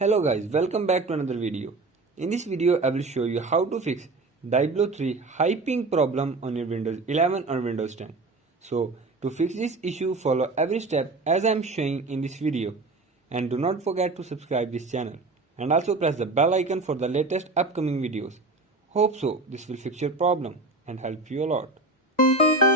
Hello guys, welcome back to another video. In this video I will show you how to fix Diablo 3 high ping problem on your Windows 11 or Windows 10. So to fix this issue, follow every step as I am showing in this video, and do not forget to subscribe this channel and also press the bell icon for the latest upcoming videos. Hope so this will fix your problem and help you a lot.